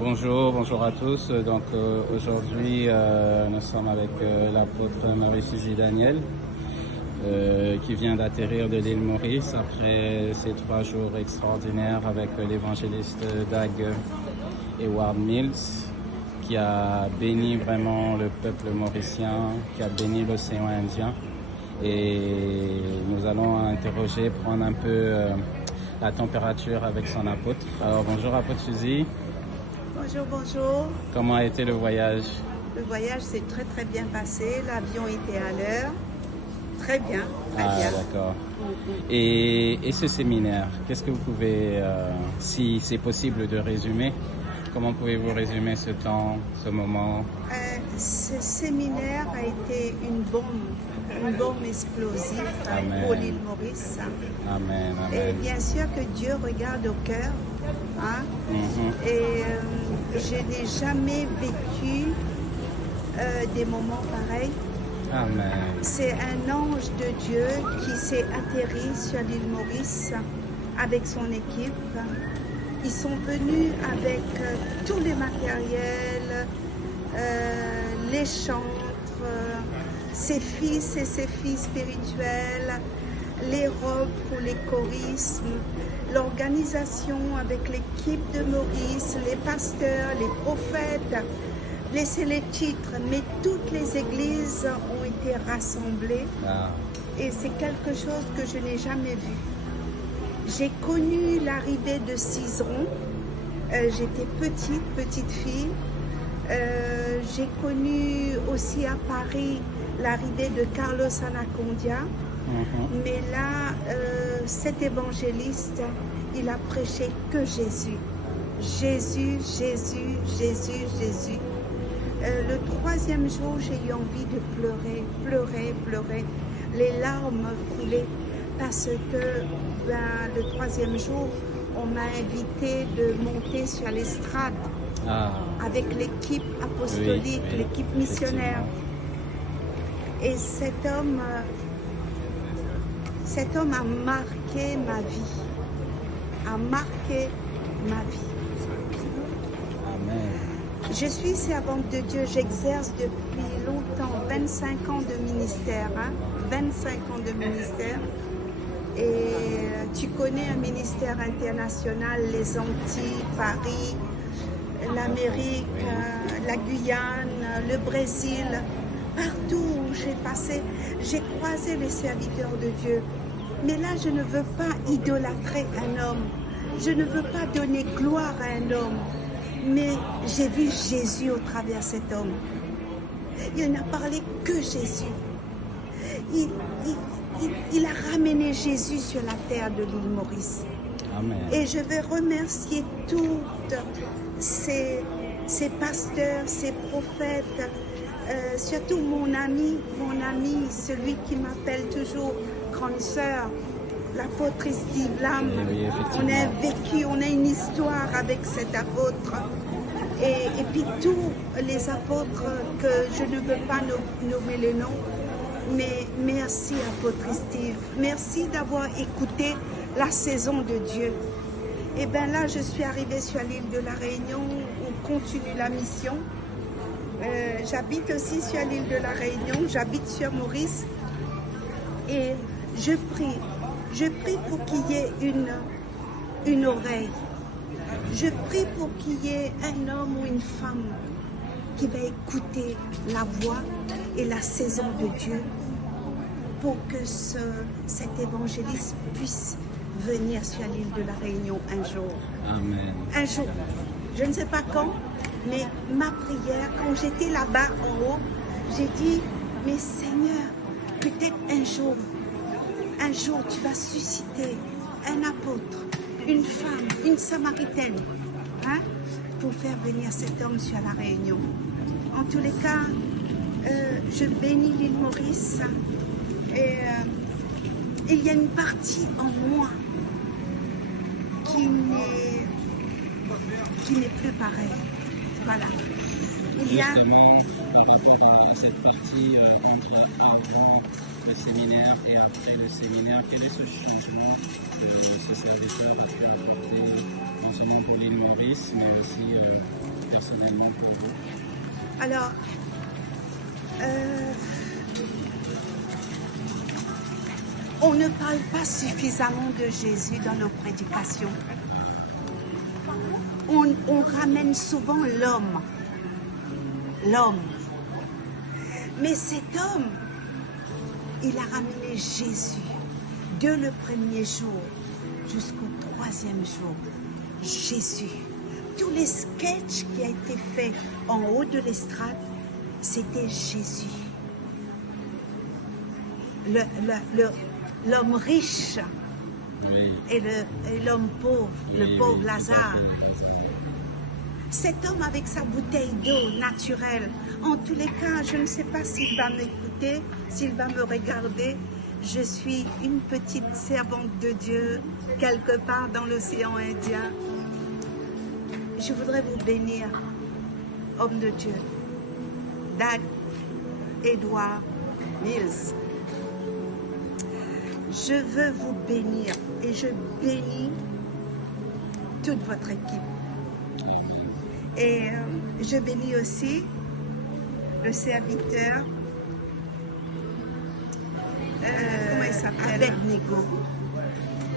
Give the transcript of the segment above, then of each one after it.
Bonjour à tous. Donc aujourd'hui, nous sommes avec l'apôtre Marie-Suzy Daniel, qui vient d'atterrir de l'île Maurice après ces 3 jours extraordinaires avec l'évangéliste Dag Heward Mills, qui a béni vraiment le peuple mauricien, qui a béni l'océan Indien. Et nous allons interroger, prendre un peu la température avec son apôtre. Alors bonjour apôtre Suzy. Bonjour, bonjour. Comment a été le voyage? Le voyage s'est très bien passé. L'avion était à l'heure. Très bien, très bien. D'accord. Et ce séminaire, qu'est-ce que vous pouvez, si c'est possible de résumer, comment pouvez-vous résumer ce temps, ce moment? Ce séminaire a été une bombe explosive pour l'île Maurice. Amen, amen. Et bien sûr que Dieu regarde au cœur. Hein? Et je n'ai jamais vécu des moments pareils. Amen. C'est un ange de Dieu qui s'est atterri sur l'île Maurice avec son équipe. Ils sont venus avec tous les matériels, les chantres, ses fils et ses filles spirituelles, les robes pour les chorismes, l'organisation avec l'équipe de Maurice, les pasteurs, les prophètes, laissez les titres, mais toutes les églises ont été rassemblées et c'est quelque chose que je n'ai jamais vu. J'ai connu l'arrivée de Cizeron, j'étais petite fille. J'ai connu aussi à Paris l'arrivée de Carlos Anacondia. Mais là, cet évangéliste, il a prêché que Jésus. Jésus, Jésus, Jésus, Jésus. Le 3e jour, j'ai eu envie de pleurer. Les larmes coulaient parce que le 3e jour, on m'a invité de monter sur l'estrade avec l'équipe apostolique, l'équipe missionnaire. Et cet homme a marqué ma vie. Amen. Je suis servante de Dieu, j'exerce depuis longtemps, 25 ans de ministère. 25 ans de ministère. Et tu connais un ministère international, les Antilles, Paris, l'Amérique, la Guyane, le Brésil. Partout où j'ai passé, j'ai croisé les serviteurs de Dieu. Mais là, je ne veux pas idolâtrer un homme. Je ne veux pas donner gloire à un homme. Mais j'ai vu Jésus au travers de cet homme. Il n'a parlé que Jésus. Il a ramené Jésus sur la terre de l'île Maurice. Amen. Et je veux remercier toutes ces pasteurs, ces prophètes, surtout mon ami, celui qui m'appelle toujours grande sœur, l'apôtre Steve Lam. On a vécu, on a une histoire avec cet apôtre. Et puis tous les apôtres que je ne veux pas nommer le nom, mais merci apôtre Steve. Merci d'avoir écouté la saison de Dieu. Et bien là, je suis arrivée sur l'île de la Réunion, on continue la mission. J'habite aussi sur l'île de la Réunion, j'habite sur Maurice et je prie pour qu'il y ait une oreille. Je prie pour qu'il y ait un homme ou une femme qui va écouter la voix et la saison de Dieu pour que cet évangéliste puisse venir sur l'île de la Réunion un jour. Amen. Un jour. Je ne sais pas quand, mais ma prière, quand j'étais là-bas en haut, j'ai dit, mais Seigneur, peut-être un jour tu vas susciter un apôtre, une femme, une samaritaine, hein, pour faire venir cet homme sur la Réunion. En tous les cas, je bénis l'île Maurice et il y a une partie en moi qui n'est plus pareille. Voilà. Il y a... Justement, par rapport à cette partie entre avant le séminaire et après le séminaire, quel est ce changement que ce serviteur a pu apporter, non seulement pour l'île Maurice, mais aussi personnellement pour vous? Alors, on ne parle pas suffisamment de Jésus dans nos prédications. On ramène souvent l'homme. Mais cet homme, il a ramené Jésus de le premier jour jusqu'au troisième jour. Jésus. Tous les sketchs qui ont été faits en haut de l'estrade, c'était Jésus. L'homme riche Oui. et l'homme pauvre, le Oui, pauvre oui, Lazare. tout à fait. Cet homme avec sa bouteille d'eau naturelle, en tous les cas, je ne sais pas s'il va m'écouter, s'il va me regarder. Je suis une petite servante de Dieu, quelque part dans l'océan Indien. Je voudrais vous bénir, homme de Dieu, Dag Edouard Mills. Je veux vous bénir et je bénis toute votre équipe. Et je bénis aussi le serviteur, comment il s'appelle?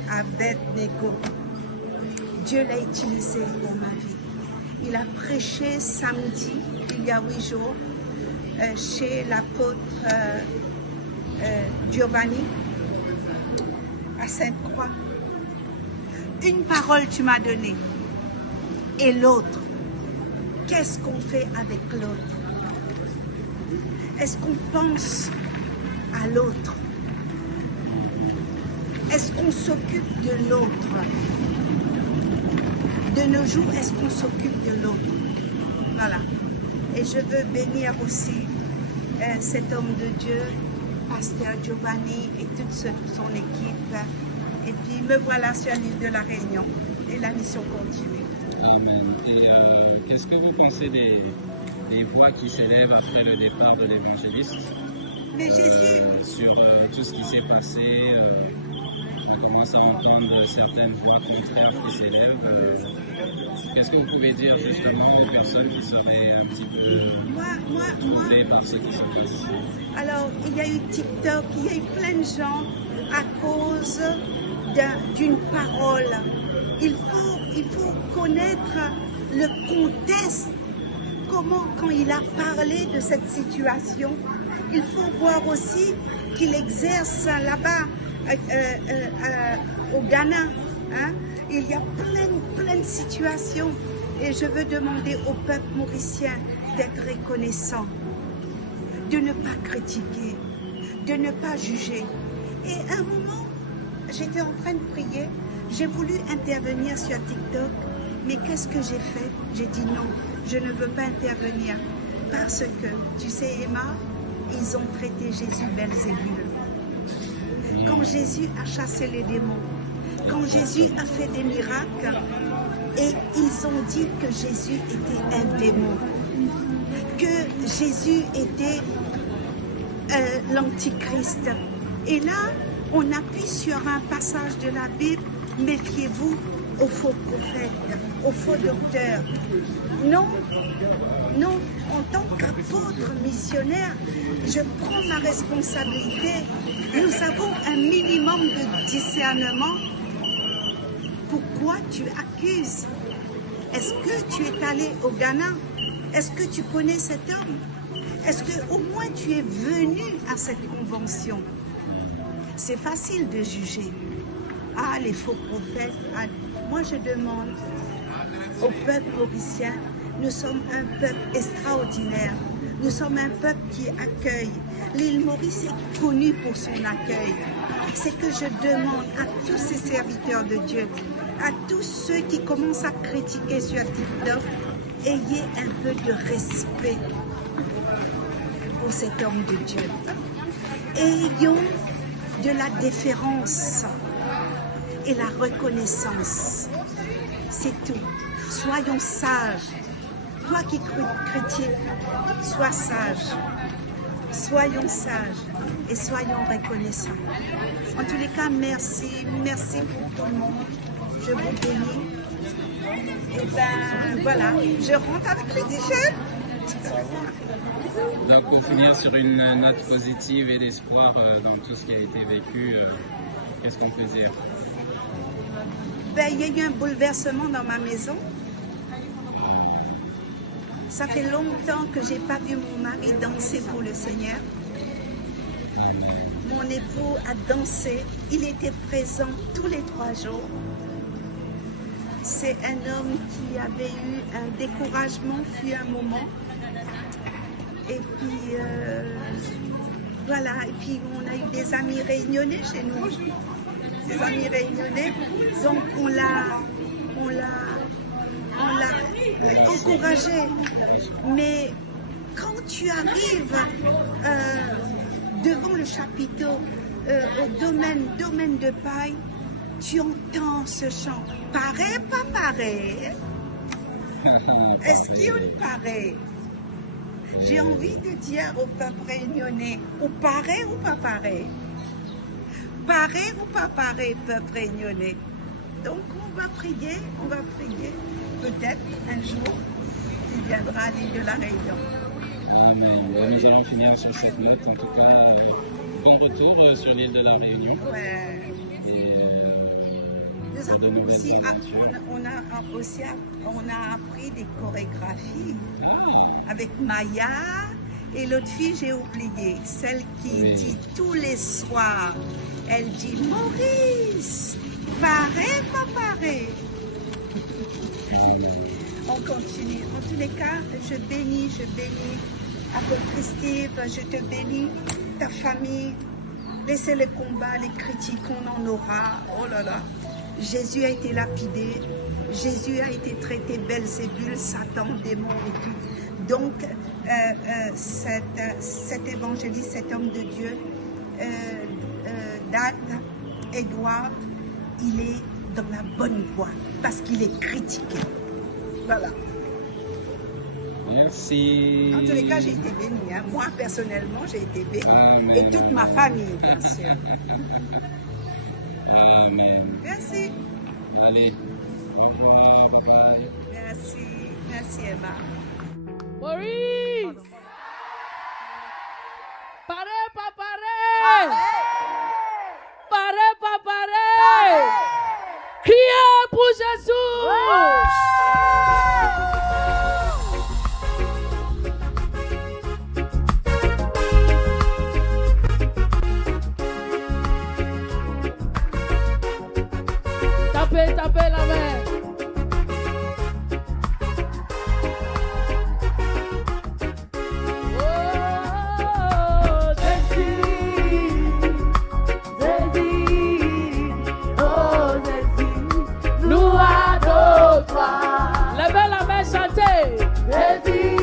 Abednego. Dieu l'a utilisé pour ma vie. Il a prêché samedi, il y a 8 jours, chez l'apôtre Giovanni, à Sainte-Croix. Une parole tu m'as donnée. Et l'autre, qu'est-ce qu'on fait avec l'autre? Est-ce qu'on pense à l'autre? Est-ce qu'on s'occupe de l'autre? De nos jours, est-ce qu'on s'occupe de l'autre? Voilà. Et je veux bénir aussi cet homme de Dieu, Pasteur Giovanni et toute son équipe. Et puis me voilà sur l'île de la Réunion et la mission continue. Amen. Et qu'est-ce que vous pensez des voix qui s'élèvent après le départ de l'évangéliste Mais Jésus, sur tout ce qui s'est passé? On commence à entendre certaines voix contraires qui s'élèvent. Qu'est-ce que vous pouvez dire justement aux personnes qui seraient un petit peu troublées par ce qui se passe? alors il y a eu TikTok, il y a eu plein de gens à cause d'une parole. Il faut connaître le contexte, comment quand il a parlé de cette situation. Il faut voir aussi qu'il exerce là-bas au Ghana. Hein? Il y a plein de situations et je veux demander au peuple mauricien d'être reconnaissant, de ne pas critiquer, de ne pas juger. Et à un moment, j'étais en train de prier, j'ai voulu intervenir sur TikTok, mais qu'est-ce que j'ai fait? J'ai dit non, je ne veux pas intervenir parce que, tu sais Emma, ils ont traité Jésus Belzébul. Quand Jésus a chassé les démons, quand Jésus a fait des miracles, et ils ont dit que Jésus était un démon, que Jésus était l'antichrist. Et là, on appuie sur un passage de la Bible, méfiez-vous aux faux prophètes, aux faux docteurs. Non, non, en tant qu'apôtre missionnaire, je prends ma responsabilité. Nous avons un minimum de discernement. Pourquoi tu accuses? Est-ce que tu es allé au Ghana? Est-ce que tu connais cet homme? Est-ce qu'au moins tu es venu à cette convention? C'est facile de juger. Ah, les faux prophètes. Ah, moi, je demande au peuple mauricien, nous sommes un peuple extraordinaire. Nous sommes un peuple qui accueille. L'île Maurice est connue pour son accueil. C'est que je demande à tous ces serviteurs de Dieu, à tous ceux qui commencent à critiquer sur TikTok, ayez un peu de respect pour cet homme de Dieu. Ayons de la déférence et la reconnaissance. C'est tout. Soyons sages. toi qui critiques, sois sage. Soyons sages et soyons reconnaissants. En tous les cas, merci. Merci pour tout le monde. Je vous bénis. Et ben voilà, je rentre avec les t-shirts. Donc pour finir sur une note positive et d'espoir dans tout ce qui a été vécu, qu'est-ce qu'on peut dire? Ben, il y a eu un bouleversement dans ma maison. Ça fait longtemps que je n'ai pas vu mon mari danser pour le Seigneur. Mon époux a dansé. Il était présent tous les 3 jours. C'est un homme qui avait eu un découragement fut un moment. Et puis, voilà. Et puis, on a eu des amis réunionnais chez nous. Des amis réunionnais. Donc, on l'a encouragé. Mais quand tu arrives devant le chapiteau, au domaine de paille, tu entends ce chant. Pareil, pas pareil. Est-ce qu'il y a une pareille? J'ai envie de dire au peuple réunionnais, ou pareil ou pas pareil? Pareil ou pas pareil, peuple réunionnais? Donc on va prier. Peut-être un jour, il viendra à l'île de la Réunion. Amen. Nous allons finir sur cette note. En tout cas, bon retour sur l'île de la Réunion. Ouais. Et, on a appris des chorégraphies avec Maya et l'autre fille, j'ai oublié, celle qui dit tous les soirs, elle dit Maurice, pareil, pas pareil. On continue. En tous les cas, je bénis Apôtre Steve, je te bénis, ta famille. Laissez les combats, les critiques, on en aura. Oh là là. Jésus a été lapidé. Jésus a été traité Belzébul, Satan, démon et tout. Donc, cet évangéliste, cet homme de Dieu, Edouard, il est dans la bonne voie parce qu'il est critiqué. Voilà. Merci. En tous les cas, j'ai été bénie. Hein. Moi, personnellement, j'ai été bénie. Amen. Et toute ma famille, bien sûr. Amen. Merci. Allez. Au revoir. Bye bye. Merci. Merci, Emma. Maurice! Pareil, pas pareil! Pareil, pas pareil! Criez pour Jésus! Tapez la main. Oh, Jésus, oh Jésus, nous adorons toi. Levez la main, chantez. Jésus,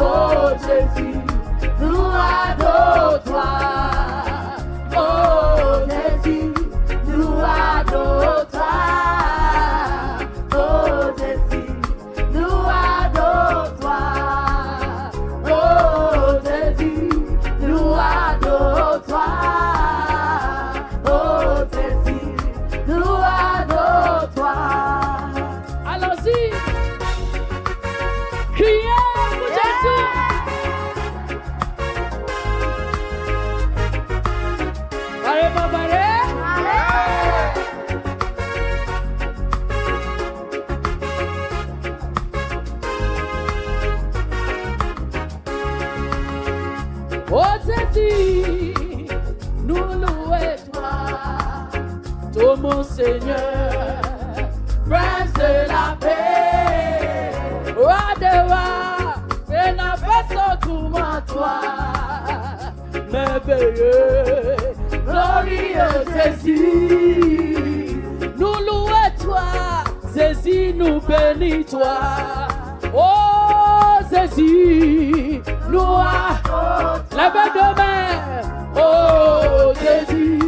oh Jésus, nous adorons toi. Mon Seigneur, prince de la paix, roi de rois, et la personne tout à toi, merveilleux, glorieux Jésus, nous louons toi, Jésus, nous bénis toi, oh Jésus, nous levez deux mains, oh Jésus,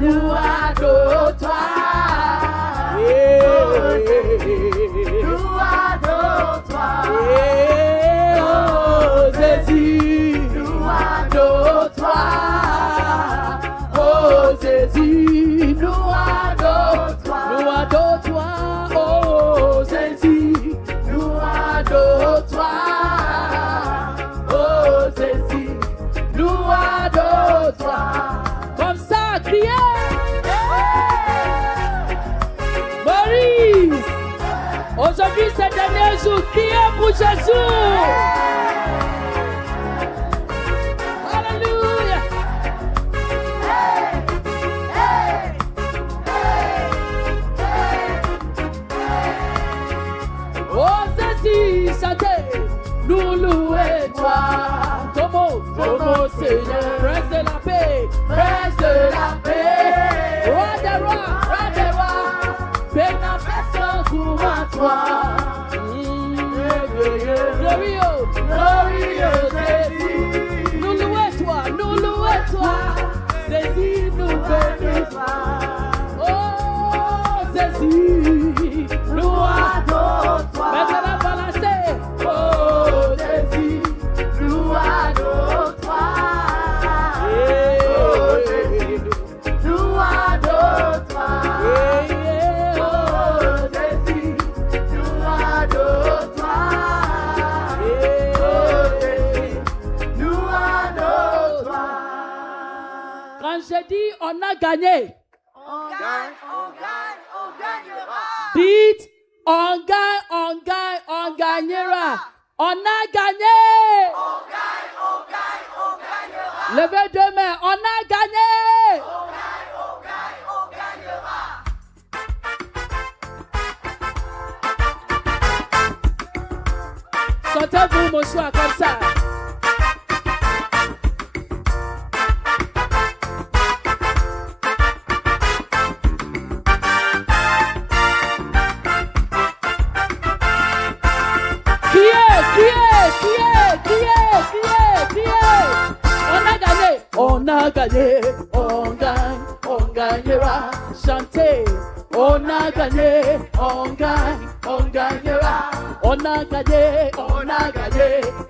nous adorons toi. criez. Maurice, aujourd'hui c'est le dernier jour, criez pour Jésus. Alléluia. Oh, ceci, chantez, nous louer toi. Comment Seigneur, prince de la paix, prince de la paix. Roi des rois, paix n'a personne comme à toi. Glorieux, glorieux Jésus. Nous louer toi, Jésus nous bénit. Oh, Jésus, nous adorons toi. Maintenant, balancez. Oh, Jésus, nous adorons toi. Oh, Jésus, nous adorons toi. Oh, Jésus, nous adorons toi. Oh, Jésus, nous adorons toi. Quand je dis on a gagné, On gagne, on gagne, on gagnera. dites on gagne, on gagne, on gagnera. On a gagné. On gagne, on gagne, on gagnera. Levez deux mains, on a gagné. On gagne, on gagne, on gagnera. Sentez-vous mon choix comme ça. Criez. On a gagné, on gagne, on gagnera. Chantez, on a gagné, on gagne, on gagnera. On a gagné,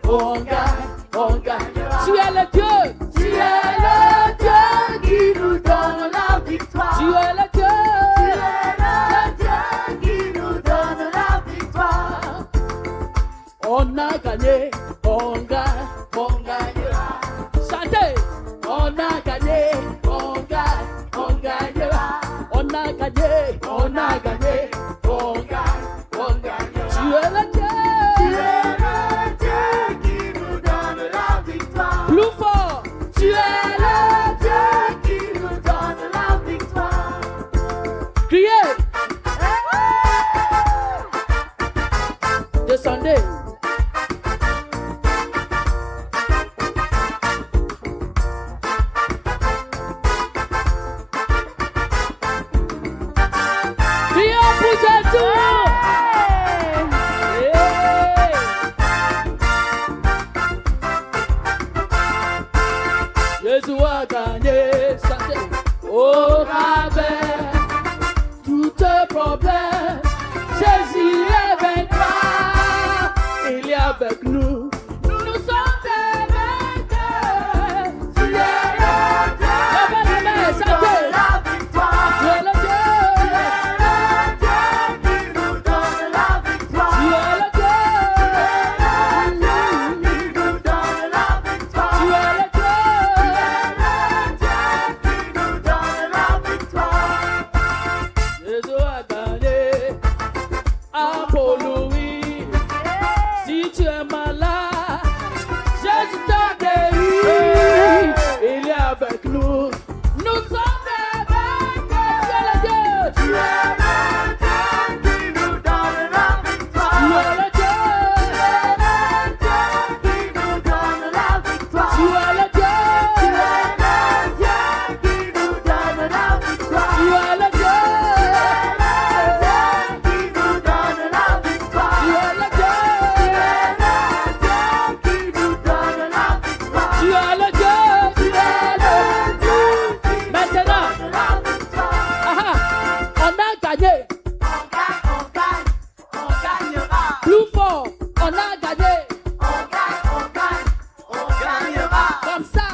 on gagne, on gagnera. Tu es le Dieu, Tu es le Dieu qui nous donne la victoire. tu es le Dieu. Tu es le Dieu qui nous donne la victoire. On a gagné, on gagne, on gagnera. Chantez, on a gagné, on gagne, on gagnera. On a gagné, on gagne, on gagnera. Tu es le Dieu. Tu es le Dieu qui nous donne la victoire. Plus fort, Tu es le Dieu qui nous donne la victoire. criez. Descendez. Prions pour Jésus. Hey. Jésus a gagné, chantez. Au travers tout problème, Jésus est vainqueur. Il est avec nous. Nous sommes des vainqueurs. Tu es le Dieu Levez les mains, qui nous chantez. donne la victoire. Tu es le Dieu. Tu es le Dieu qui nous donne la victoire. Tu es le Dieu. Tu es le Dieu qui nous donne la victoire. Tu es le Dieu. Tu es le Dieu qui nous donne la victoire. Jésus a gagné. Apollo-Louis. Si tu es malade, Jésus t'a guéri. Il est avec nous. Nous sommes des vainqueurs. Tu es le Dieu. Tu es le Dieu qui nous donne la victoire. Tu es le Dieu. Tu es le Dieu qui nous donne la victoire. Tu es le Dieu. Tu es le Dieu qui nous donne la victoire. Tu es le Dieu. Tu es le Dieu qui nous donne la victoire. Tu es le Dieu. Tu es le Dieu qui nous donne la victoire. Tu es le Dieu. Tu es le Dieu qui nous Maintenant. donne la victoire. Ah, on a gagné. On gagne, on gagnera. Plus fort. On a gagné. On gagne, on gagnera. Comme ça.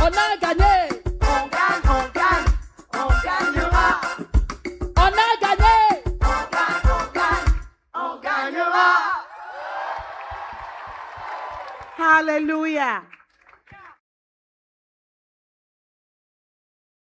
On a gagné. On gagne, on gagnera. On a gagné. On gagnera. Hallelujah.